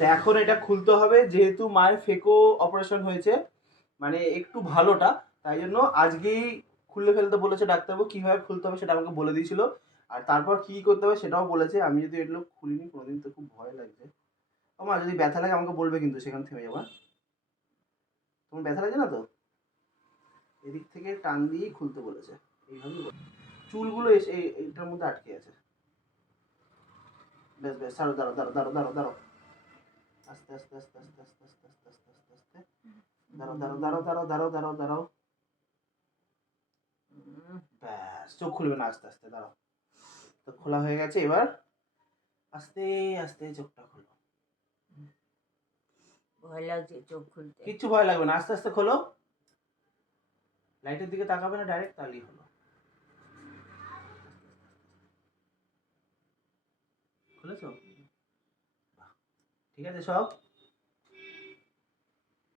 তো এখন এটা খুলতে হবে, যেহেতু মায়ের ফেকো অপারেশন হয়েছে, মানে একটু ভালোটা, তাই জন্য আজকেই খুলে ফেলতে বলেছে ডাক্তারবাবু। কীভাবে খুলতে হবে সেটা আমাকে বলে দিয়েছিল, আর তারপর কী করতে হবে সেটাও বলেছে। আমি যদি এগুলো খুলিনি কোনোদিন, তো খুব ভয় লাগছে। ও মা, যদি ব্যথা লাগে আমাকে বলবে কিন্তু, সেখানে থেমে যাবো। তোমার ব্যথা লাগে না তো? এদিক থেকে টান দিয়েই খুলতে বলেছে, এইভাবেই চুলগুলো এসে এইটার মধ্যে আটকে আছে। বেশ বেশ, দাঁড়ো দাঁড়ো দাঁড়ো দাঁড়ো দাঁড়ো দাঁড়ো, আস্তে আস্তে আস্তে আস্তে আস্তে আস্তে আস্তে আস্তে আস্তে আস্তে, দাঁড়াও দাঁড়াও দাঁড়াও দাঁড়াও দাঁড়াও দাঁড়াও দাঁড়াও। ব্যাস, চোখ খুলবে না, আস্তে আস্তে দাঁড়াও। তো খোলা হয়ে গেছে, এবার আস্তে আস্তে চোখটা খোলো। ভয় লাগছে চোখ খুলতে। কিচ্ছু ভয় লাগবে না, আস্তে আস্তে খোলো। লাইটের দিকে তাকাবে না ডাইরেক্ট, তাহলেই হলো। খুলেছো? ঠিক আছে সব?